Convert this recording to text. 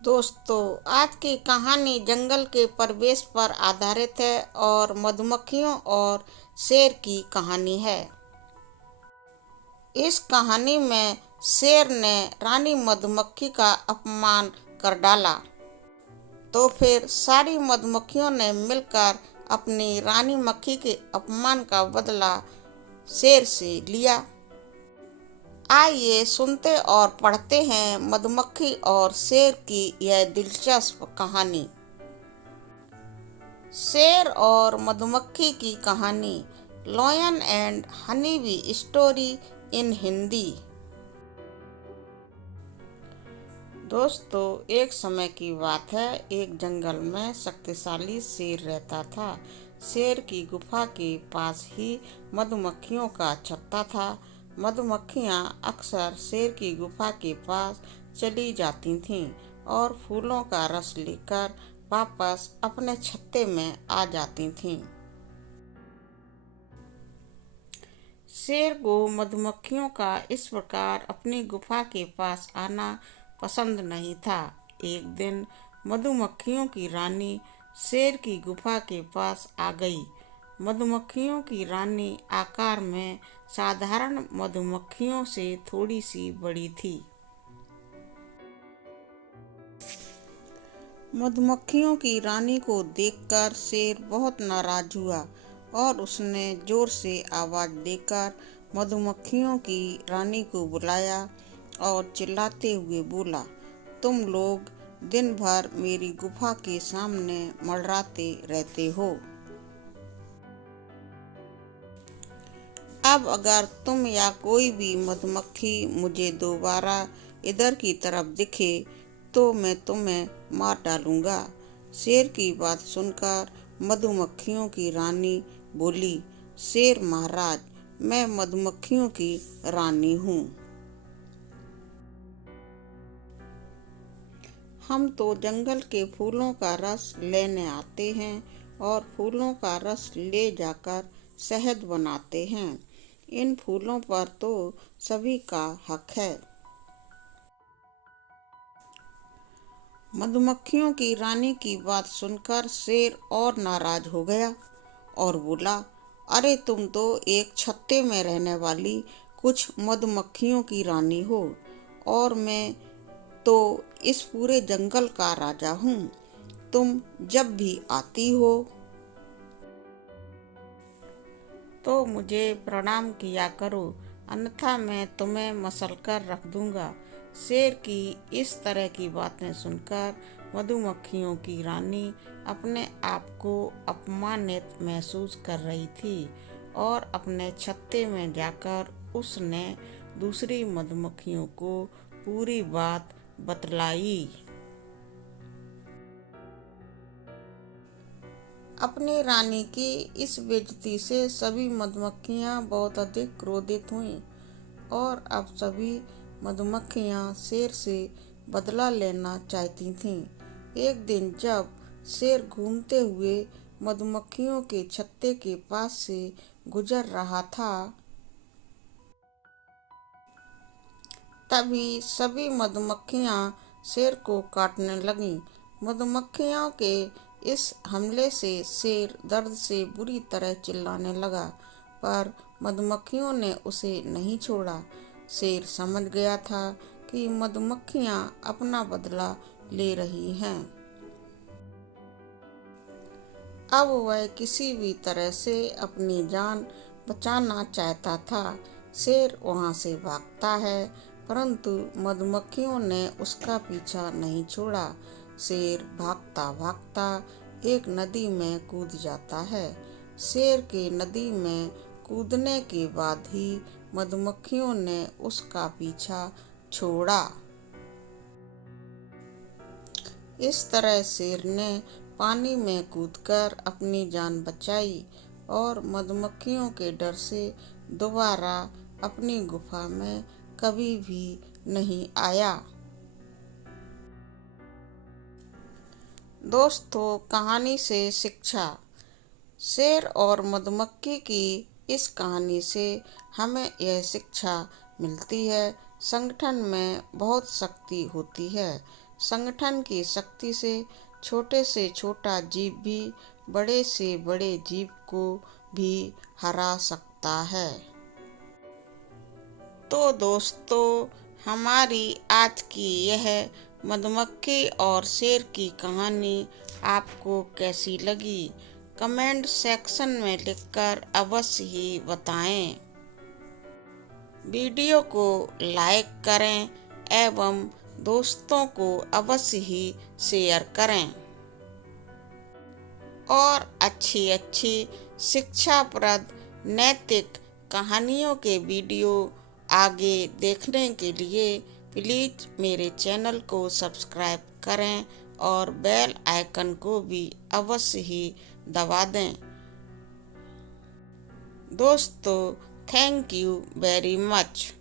दोस्तों, आज की कहानी जंगल के परिवेश पर आधारित है और मधुमक्खियों और शेर की कहानी है। इस कहानी में शेर ने रानी मधुमक्खी का अपमान कर डाला, तो फिर सारी मधुमक्खियों ने मिलकर अपनी रानी मक्खी के अपमान का बदला शेर से लिया। आइए सुनते और पढ़ते हैं मधुमक्खी और शेर की यह दिलचस्प कहानी। शेर और मधुमक्खी की कहानी, lion and honey bee story in Hindi. दोस्तों, एक समय की बात है। एक जंगल में शक्तिशाली शेर रहता था। शेर की गुफा के पास ही मधुमक्खियों का छत्ता था। मधुमक्खियां अक्सर शेर की गुफा के पास चली जाती थीं और फूलों का रस लेकर वापस अपने छत्ते में आ जाती थीं। शेर को मधुमक्खियों का इस प्रकार अपनी गुफा के पास आना पसंद नहीं था। एक दिन मधुमक्खियों की रानी शेर की गुफा के पास आ गई। मधुमक्खियों की रानी आकार में साधारण मधुमक्खियों से थोड़ी सी बड़ी थी। मधुमक्खियों की रानी को देखकर शेर बहुत नाराज हुआ और उसने जोर से आवाज देकर मधुमक्खियों की रानी को बुलाया और चिल्लाते हुए बोला, तुम लोग दिन भर मेरी गुफा के सामने मंडराते रहते हो। अब अगर तुम या कोई भी मधुमक्खी मुझे दोबारा इधर की तरफ दिखे तो मैं तुम्हें मार डालूंगा। शेर की बात सुनकर मधुमक्खियों की रानी बोली, शेर महाराज, मैं मधुमक्खियों की रानी हूँ। हम तो जंगल के फूलों का रस लेने आते हैं और फूलों का रस ले जाकर शहद बनाते हैं। इन फूलों पर तो सभी का हक है। मधुमक्खियों की रानी की बात सुनकर शेर और नाराज हो गया और बोला, अरे तुम तो एक छत्ते में रहने वाली कुछ मधुमक्खियों की रानी हो और मैं तो इस पूरे जंगल का राजा हूँ। तुम जब भी आती हो तो मुझे प्रणाम किया करो, अन्यथा मैं तुम्हें मसल कर रख दूंगा। शेर की इस तरह की बातें सुनकर मधुमक्खियों की रानी अपने आप को अपमानित महसूस कर रही थी और अपने छत्ते में जाकर उसने दूसरी मधुमक्खियों को पूरी बात बतलाई। अपनी रानी की इस बेइज्जती से सभी मधुमक्खियां बहुत अधिक क्रोधित हुईं और अब सभी मधुमक्खियां शेर से बदला लेना चाहती थीं। एक दिन जब शेर घूमते हुए मधुमक्खियों के छत्ते के पास से गुजर रहा था, तभी सभी मधुमक्खियां शेर को काटने लगीं। मधुमक्खियों के इस हमले से शेर दर्द से बुरी तरह चिल्लाने लगा, पर मधुमक्खियों ने उसे नहीं छोड़ा। शेर समझ गया था कि मधुमक्खियां अपना बदला ले रही हैं। अब वह किसी भी तरह से अपनी जान बचाना चाहता था। शेर वहां से भागता है, परंतु मधुमक्खियों ने उसका पीछा नहीं छोड़ा। शेर भागता भागता एक नदी में कूद जाता है। शेर के नदी में कूदने के बाद ही मधुमक्खियों ने उसका पीछा छोड़ा। इस तरह शेर ने पानी में कूदकर अपनी जान बचाई और मधुमक्खियों के डर से दोबारा अपनी गुफा में कभी भी नहीं आया। दोस्तों, कहानी से शिक्षा। शेर और मधुमक्खी की इस कहानी से हमें यह शिक्षा मिलती है, संगठन में बहुत शक्ति होती है। संगठन की शक्ति से छोटे से छोटा जीव भी बड़े से बड़े जीव को भी हरा सकता है। तो दोस्तों, हमारी आज की यह मधुमक्खी और शेर की कहानी आपको कैसी लगी? कमेंट सेक्शन में लिखकर अवश्य ही बताएं। वीडियो को लाइक करें एवं दोस्तों को अवश्य ही शेयर करें और अच्छी अच्छी शिक्षाप्रद नैतिक कहानियों के वीडियो आगे देखने के लिए प्लीज़ मेरे चैनल को सब्सक्राइब करें और बेल आइकन को भी अवश्य ही दबा दें। दोस्तों, थैंक यू वेरी मच।